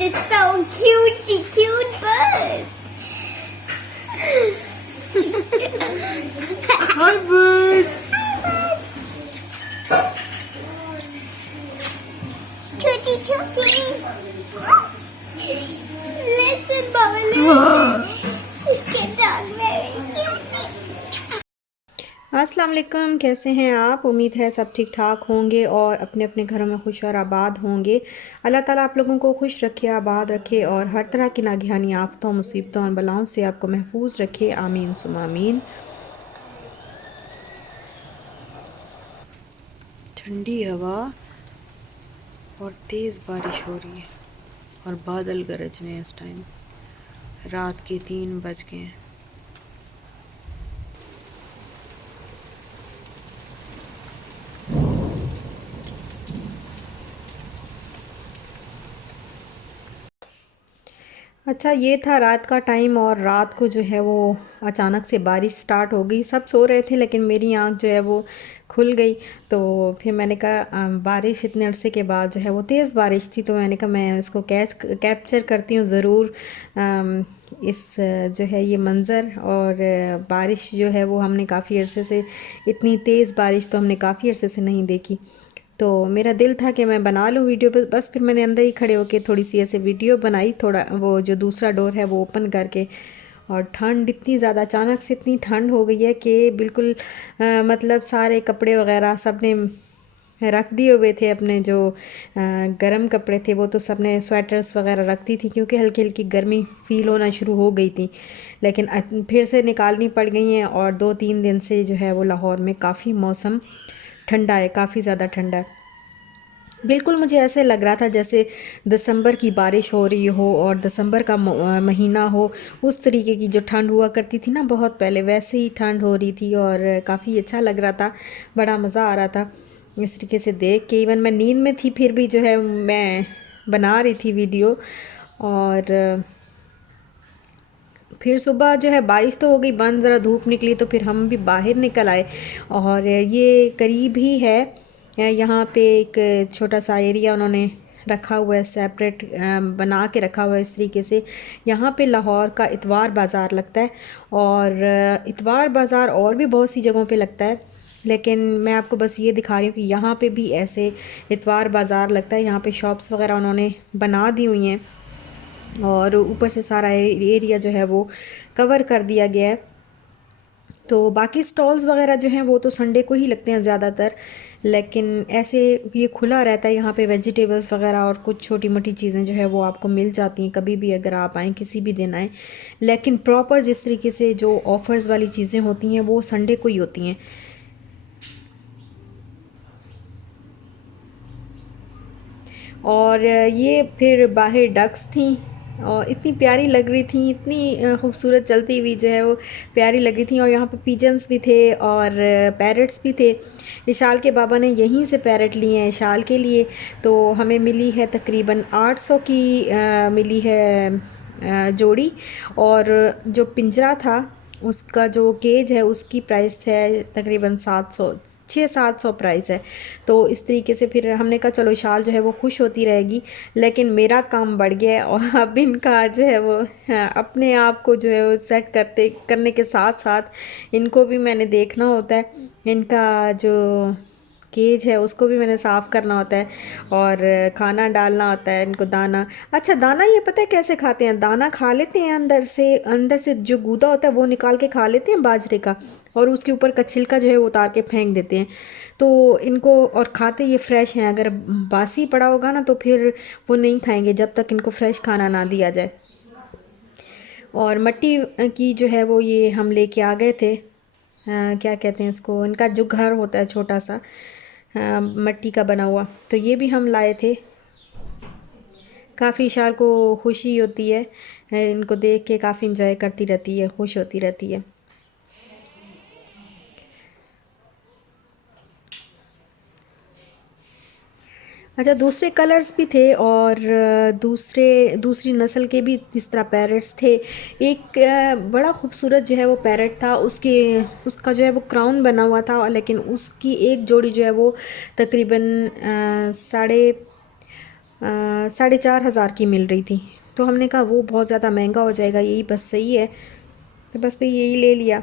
It is so cute bird. Hi birds. Tootie tootie. Listen, Mama, listen. उसके dog very cute. अस्सलाम वालेकुम, कैसे हैं आप? उम्मीद है सब ठीक ठाक होंगे और अपने अपने घरों में खुश और आबाद होंगे। अल्लाह ताला आप लोगों को खुश रखे, आबाद रखे और हर तरह की नागहानी आफतों, मुसीबतों और बलाओं से आपको महफूज रखे। आमीन सुमा आमीन। ठंडी हवा और तेज़ बारिश हो रही है और बादल गरज रहे हैं। इस टाइम रात के 3 बज गए हैं। अच्छा, ये था रात का टाइम और रात को जो है वो अचानक से बारिश स्टार्ट हो गई। सब सो रहे थे लेकिन मेरी आंख जो है वो खुल गई। तो फिर मैंने कहा बारिश इतने अरसे के बाद जो है वो तेज़ बारिश थी, तो मैंने कहा मैं इसको कैप्चर करती हूँ ज़रूर। इस जो है ये मंज़र और बारिश जो है वो हमने काफ़ी अरसे से, इतनी तेज़ बारिश तो हमने काफ़ी अरसे से नहीं देखी। तो मेरा दिल था कि मैं बना लूँ वीडियो, बस फिर मैंने अंदर ही खड़े होके थोड़ी सी ऐसे वीडियो बनाई, थोड़ा वो जो दूसरा डोर है वो ओपन करके। और ठंड इतनी ज़्यादा, अचानक से इतनी ठंड हो गई है कि बिल्कुल मतलब सारे कपड़े वगैरह सब ने रख दिए हुए थे। अपने जो गर्म कपड़े थे वो तो सब ने, स्वेटर्स वगैरह रख दी थी क्योंकि हल्की हल्की गर्मी फ़ील होना शुरू हो गई थी। लेकिन फिर से निकालनी पड़ गई हैं और 2-3 दिन से जो है वो लाहौर में काफ़ी मौसम ठंडा है, काफ़ी ज़्यादा ठंडा है। बिल्कुल मुझे ऐसे लग रहा था जैसे दिसंबर की बारिश हो रही हो और दिसंबर का महीना हो। उस तरीके की जो ठंड हुआ करती थी ना बहुत पहले, वैसे ही ठंड हो रही थी और काफ़ी अच्छा लग रहा था, बड़ा मज़ा आ रहा था इस तरीके से देख के। इवन मैं नींद में थी फिर भी जो है मैं बना रही थी वीडियो। और फिर सुबह जो है बारिश तो हो गई बंद, ज़रा धूप निकली तो फिर हम भी बाहर निकल आए। और ये करीब ही है, यहाँ पे एक छोटा सा एरिया उन्होंने रखा हुआ है, सेपरेट बना के रखा हुआ है इस तरीके से। यहाँ पे लाहौर का इतवार बाज़ार लगता है और इतवार बाज़ार और भी बहुत सी जगहों पे लगता है, लेकिन मैं आपको बस ये दिखा रही हूँ कि यहाँ पे भी ऐसे इतवार बाज़ार लगता है। यहाँ पे शॉप्स वगैरह उन्होंने बना दी हुई हैं और ऊपर से सारा एरिया जो है वो कवर कर दिया गया है। तो बाकी स्टॉल्स वगैरह जो हैं वो तो संडे को ही लगते हैं ज़्यादातर, लेकिन ऐसे ये खुला रहता है यहाँ पे। वेजिटेबल्स वगैरह और कुछ छोटी मोटी चीज़ें जो है वो आपको मिल जाती हैं कभी भी, अगर आप आएँ किसी भी दिन आएँ। लेकिन प्रॉपर जिस तरीके से जो ऑफ़र्स वाली चीज़ें होती हैं वो संडे को ही होती हैं। और ये फिर बाहर डक्स थी और इतनी प्यारी लग रही थी, इतनी खूबसूरत चलती हुई जो है वो प्यारी लग रही थी। और यहाँ पे पिजन्स भी थे और पैरट्स भी थे। इशाल के बाबा ने यहीं से पैरट लिए हैं इशाल के लिए। तो हमें मिली है तकरीबन 800 की मिली है जोड़ी। और जो पिंजरा था उसका जो केज है उसकी प्राइस है तकरीबन 700, 600-700 प्राइस है। तो इस तरीके से फिर हमने कहा चलो इशाल जो है वो खुश होती रहेगी, लेकिन मेरा काम बढ़ गया है और अब इनका जो है वो अपने आप को जो है वो सेट करने के साथ साथ इनको भी मैंने देखना होता है। इनका जो केज है उसको भी मैंने साफ़ करना होता है और खाना डालना होता है इनको, दाना। अच्छा, दाना ये पता है कैसे खाते हैं? दाना खा लेते हैं अंदर से जो गूदा होता है वो निकाल के खा लेते हैं बाजरे का, और उसके ऊपर का छिलका जो है वो उतार के फेंक देते हैं। तो इनको और खाते ये फ्रेश हैं, अगर बासी पड़ा होगा ना तो फिर वो नहीं खाएंगे जब तक इनको फ्रेश खाना ना दिया जाए। और मट्टी की जो है वो ये हम लेके आ गए थे, क्या कहते हैं इसको, इनका जो घर होता है छोटा सा मट्टी का बना हुआ, तो ये भी हम लाए थे। काफ़ी इशार को खुशी होती है इनको देख के, काफ़ी इंजॉय करती रहती है, खुश होती रहती है। अच्छा, दूसरे कलर्स भी थे और दूसरी नस्ल के भी इस तरह पैरट्स थे। एक बड़ा खूबसूरत जो है वो पैरट था, उसका जो है वो क्राउन बना हुआ था, लेकिन उसकी एक जोड़ी जो है वो तकरीबन साढ़े 4,500 की मिल रही थी। तो हमने कहा वो बहुत ज़्यादा महंगा हो जाएगा, यही बस सही है, तो बस मैं यही ले लिया।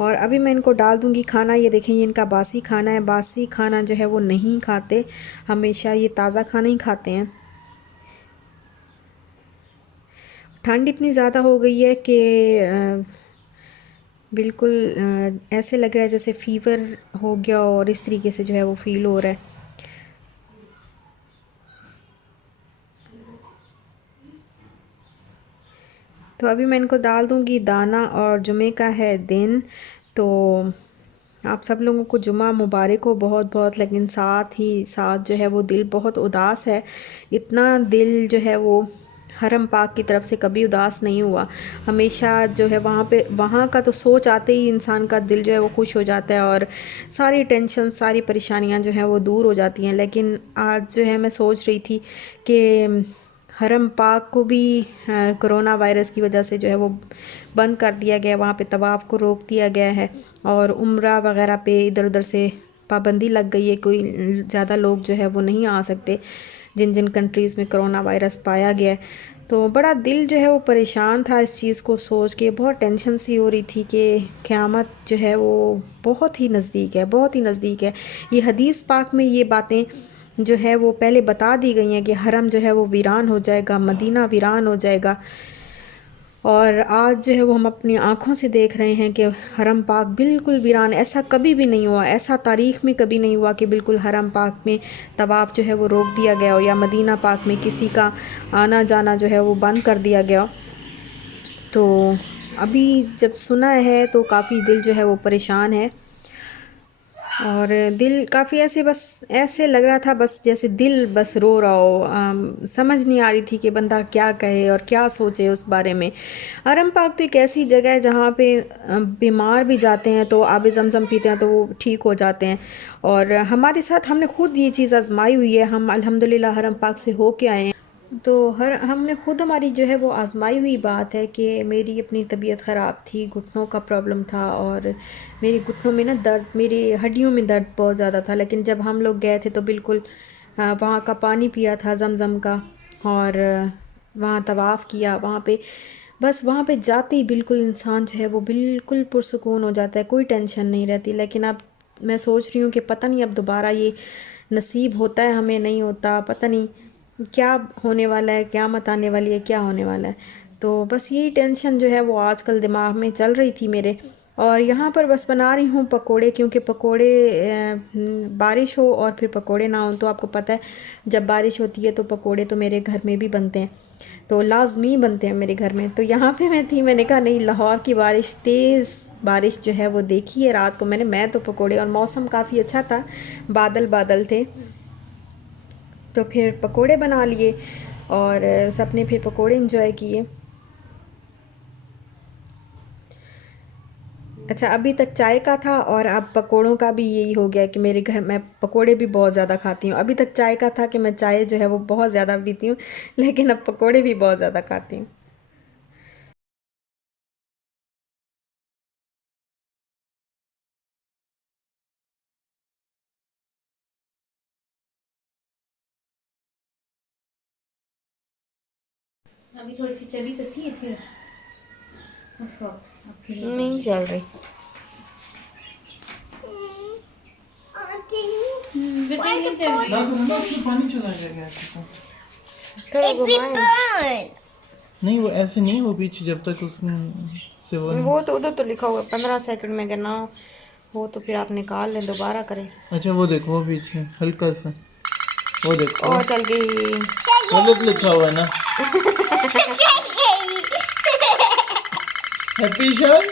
और अभी मैं इनको डाल दूँगी खाना। ये देखें, ये इनका बासी खाना है। बासी खाना जो है वो नहीं खाते, हमेशा ये ताज़ा खाना ही खाते हैं। ठंड इतनी ज़्यादा हो गई है कि बिल्कुल ऐसे लग रहा है जैसे फ़ीवर हो गया, और इस तरीके से जो है वो फ़ील हो रहा है। तो अभी मैं इनको डाल दूँगी दाना, और जुमे का है दिन, तो आप सब लोगों को जुमा मुबारक हो बहुत बहुत। लेकिन साथ ही साथ जो है वो दिल बहुत उदास है। इतना दिल जो है वो हरम पाक की तरफ से कभी उदास नहीं हुआ। हमेशा जो है वहाँ पे, वहाँ का तो सोच आते ही इंसान का दिल जो है वो खुश हो जाता है, और सारी टेंशन, सारी परेशानियाँ जो हैं वो दूर हो जाती हैं। लेकिन आज जो है मैं सोच रही थी कि हरम पाक को भी कोरोना वायरस की वजह से जो है वो बंद कर दिया गया, वहाँ पे तवाफ़ को रोक दिया गया है, और उम्रा वगैरह पे इधर उधर से पाबंदी लग गई है। कोई ज़्यादा लोग जो है वो नहीं आ सकते जिन जिन कंट्रीज़ में कोरोना वायरस पाया गया है। तो बड़ा दिल जो है वो परेशान था इस चीज़ को सोच के। बहुत टेंशन सी हो रही थी कि क़यामत जो है वो बहुत ही नज़दीक है, बहुत ही नज़दीक है। ये हदीस पाक में ये बातें जो है वो पहले बता दी गई हैं कि हरम जो है वो वीरान हो जाएगा, मदीना वीरान हो जाएगा। और आज जो है वो हम अपनी आँखों से देख रहे हैं कि हरम पाक बिल्कुल वीरान। ऐसा कभी भी नहीं हुआ, ऐसा तारीख़ में कभी नहीं हुआ कि बिल्कुल हरम पाक में तवाफ़ जो है वो रोक दिया गया हो, या मदीना पाक में किसी का आना जाना जो है वो बंद कर दिया गया हो। तो अभी जब सुना है तो काफ़ी दिल जो है वो परेशान है, और दिल काफ़ी ऐसे, बस ऐसे लग रहा था बस जैसे दिल बस रो रहा हो। समझ नहीं आ रही थी कि बंदा क्या कहे और क्या सोचे उस बारे में। हरम पाक तो एक ऐसी जगह है जहाँ पे बीमार भी जाते हैं तो आब ज़मज़म पीते हैं तो वो ठीक हो जाते हैं। और हमारे साथ हमने खुद ये चीज़ आजमाई हुई है। हम अल्हम्दुलिल्लाह हरम पाक से हो के आए हैं, तो हमने खुद, हमारी जो है वो आजमाई हुई बात है कि मेरी अपनी तबीयत ख़राब थी, घुटनों का प्रॉब्लम था, और मेरे घुटनों में ना दर्द, मेरी हड्डियों में दर्द बहुत ज़्यादा था। लेकिन जब हम लोग गए थे तो बिल्कुल वहाँ का पानी पिया था ज़मज़म का, और वहाँ तवाफ़ किया वहाँ पे। बस वहाँ पे जाते ही बिल्कुल इंसान जो है वो बिल्कुल पुरसुकून हो जाता है, कोई टेंशन नहीं रहती। लेकिन अब मैं सोच रही हूँ कि पता नहीं अब दोबारा ये नसीब होता है हमें, नहीं होता, पता नहीं क्या होने वाला है, क़यामत आने वाली है, क्या होने वाला है। तो बस यही टेंशन जो है वो आजकल दिमाग में चल रही थी मेरे। और यहाँ पर बस बना रही हूँ पकोड़े, क्योंकि पकोड़े बारिश हो और फिर पकोड़े ना हो तो आपको पता है जब बारिश होती है तो पकोड़े तो मेरे घर में भी बनते हैं, तो लाजमी बनते हैं मेरे घर में। तो यहाँ पे मैं थी, मैंने कहा नहीं, लाहौर की बारिश, तेज़ बारिश जो है वो देखी है रात को मैंने। मैं तो पकोड़े, और मौसम काफ़ी अच्छा था, बादल बादल थे, तो फिर पकोड़े बना लिए और सबने फिर पकोड़े इंजॉय किए। अच्छा, अभी तक चाय का था और अब पकोड़ों का भी यही हो गया कि मेरे घर में पकोड़े भी बहुत ज़्यादा खाती हूँ। अभी तक चाय का था कि मैं चाय जो है वो बहुत ज़्यादा पीती हूँ, लेकिन अब पकोड़े भी बहुत ज़्यादा खाती हूँ। अभी थोड़ी सी चली तो थी, फिर उस वक्त अब फिर ये नहीं चल रही। बेटा नहीं चल रही। पानी चला जाएगा ऐसे तो। थोड़ा घुमाएं। नहीं वो ऐसे नहीं, वो पीछे जब तक उसमें से वो नहीं। वो तो उधर तो लिखा हुआ है 15 सेकंड में करना हो तो फिर आप निकाल लें, दोबारा करें। अच्छा वो देखो वो पीछे हल्का सा, वो देखो और चल गई। गलत लिखा हुआ है ना। Happy shot.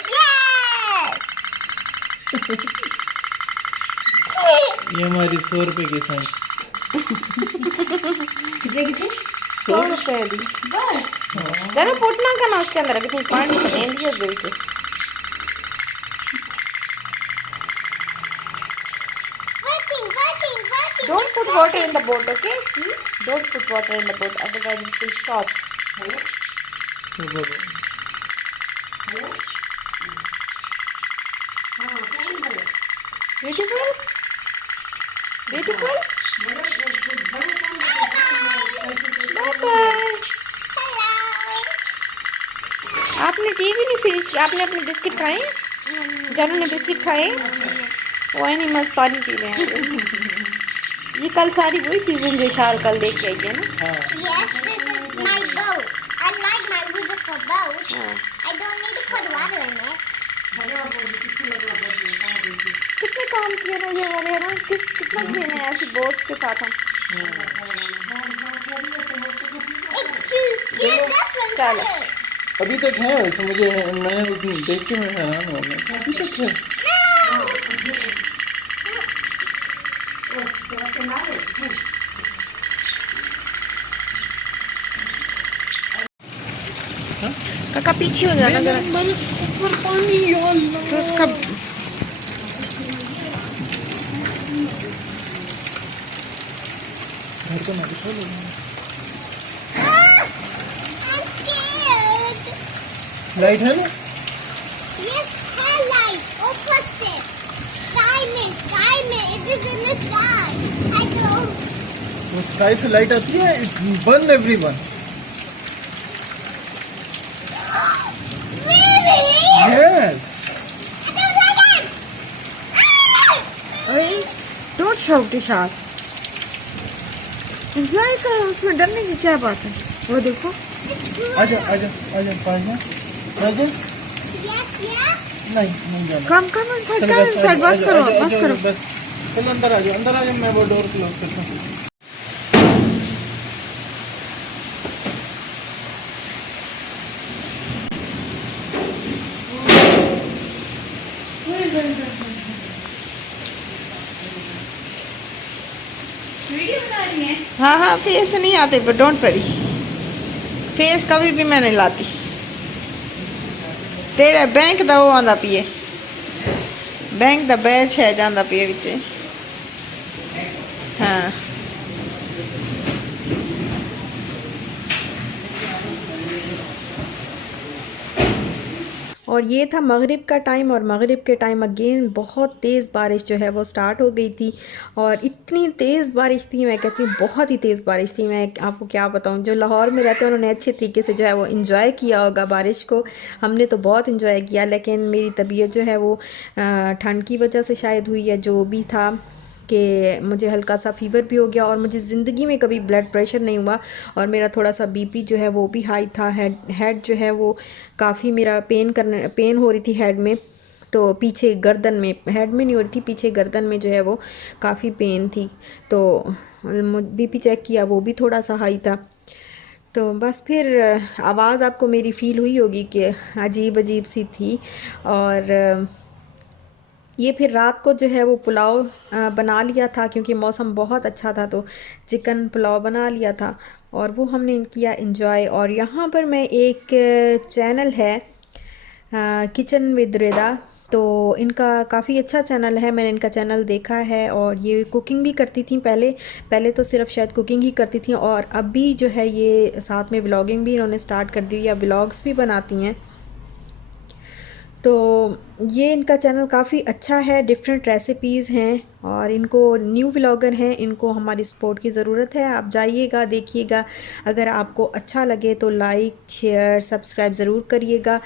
ये हमारी 100 रुपए की साइंस। कितने कितने? 100 रुपए दी बस। जरा फुटना का ना उसके अंदर अभी तुम पानी लें दियो दिल से। Don't put water in the boat, okay? Don't put water in the boat, otherwise it will stop. Beautiful? Beautiful? आपने टी भी नहीं फिनिश किया, आपने अपने बिस्किट खाए? जानू ने बिस्किट खाए? वो एनिमल्स पानी पी रहे हैं। ये कल सारी वही चीज़ें जो शाल कल देख के आई है ना। Yes, this is my boat. I like my beautiful boat. हाँ। I don't need to put water in it. कितने काम किए ना ये वाले ना, कितना खेले हैं ऐसी बोट्स के साथ हम। It's different चलो। colors. अभी तक है वैसे, मुझे मैं उस दिन देख के मैं हैरान हो गया, अभी तक है। काका पीछे हो जाना जरा। ऊपर पानी तो उसका घर को ना दिखा लो। I'm scared. लाइट है ना? Yes, headlight. Opposite. Sky में. It is in the sky. I go. वो स्काई से लाइट आती है, it burn everyone. Really? Yes. I don't like it. अरे डोंट शाउट इशार, एंजॉय करो, उसमें डरने की क्या बात है। वो देखो आजा आजा आजा पाजा आजा। Yes, yes. नहीं जाना। कम कम इनसाइड, चल कम बस, इनसाइड, बस आजा, करो आजा, बस आजा, करो। बस चल अंदर आ जा, मैं वो डोर क्लोज करता हूँ। हाँ हाँ फेस नहीं आते, पर डोंट वरी, फेस कभी भी मैं नहीं लाती। तेरे बैंक दा वो आंदा पिए, बैंक दा बैच है जांदा पिए विचे। हाँ और ये था मगरिब का टाइम, और मगरिब के टाइम अगेन बहुत तेज़ बारिश जो है वो स्टार्ट हो गई थी। और इतनी तेज़ बारिश थी, मैं कहती हूँ बहुत ही तेज़ बारिश थी। मैं आपको क्या बताऊँ, जो लाहौर में रहते हैं उन्होंने अच्छे तरीके से जो है वो इन्जॉय किया होगा बारिश को। हमने तो बहुत इन्जॉय किया, लेकिन मेरी तबीयत जो है वो ठंड की वजह से शायद हुई, या जो भी था कि मुझे हल्का सा फ़ीवर भी हो गया, और मुझे ज़िंदगी में कभी ब्लड प्रेशर नहीं हुआ, और मेरा थोड़ा सा बीपी जो है वो भी हाई था। हेड जो है वो काफ़ी मेरा पेन हो रही थी हेड में, तो पीछे गर्दन में, हेड में नहीं हो रही थी, पीछे गर्दन में जो है वो काफ़ी पेन थी। तो बीपी चेक किया, वो भी थोड़ा सा हाई था। तो बस फिर आवाज़ आपको मेरी फ़ील हुई होगी कि अजीब अजीब सी थी। और ये फिर रात को जो है वो पुलाव बना लिया था, क्योंकि मौसम बहुत अच्छा था, तो चिकन पुलाव बना लिया था और वो हमने किया एंजॉय। और यहाँ पर मैं एक चैनल है किचन विद रिदा, तो इनका काफ़ी अच्छा चैनल है, मैंने इनका चैनल देखा है। और ये कुकिंग भी करती थी पहले तो सिर्फ शायद कुकिंग ही करती थी, और अभी जो है ये साथ में व्लॉगिंग भी इन्होंने स्टार्ट कर दी, या व्लॉग्स भी बनाती हैं। तो ये इनका चैनल काफ़ी अच्छा है, डिफरेंट रेसिपीज़ हैं, और इनको न्यू व्लॉगर हैं, इनको हमारी सपोर्ट की ज़रूरत है। आप जाइएगा, देखिएगा, अगर आपको अच्छा लगे तो लाइक शेयर सब्सक्राइब ज़रूर करिएगा।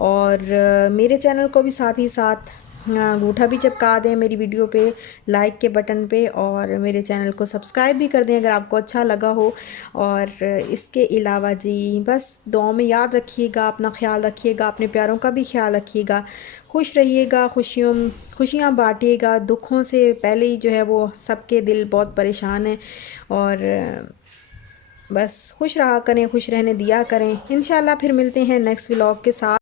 और मेरे चैनल को भी साथ ही साथ अंगूठा भी चिपका दें मेरी वीडियो पे, लाइक के बटन पे, और मेरे चैनल को सब्सक्राइब भी कर दें अगर आपको अच्छा लगा हो। और इसके अलावा जी बस दुआ में याद रखिएगा, अपना ख्याल रखिएगा, अपने प्यारों का भी ख्याल रखिएगा, खुश रहिएगा, खुशियाँ बांटिएगा। दुखों से पहले ही जो है वो सबके दिल बहुत परेशान हैं, और बस खुश रहा करें, खुश रहने दिया करें। इंशाल्लाह फिर मिलते हैं नेक्स्ट व्लॉग के साथ।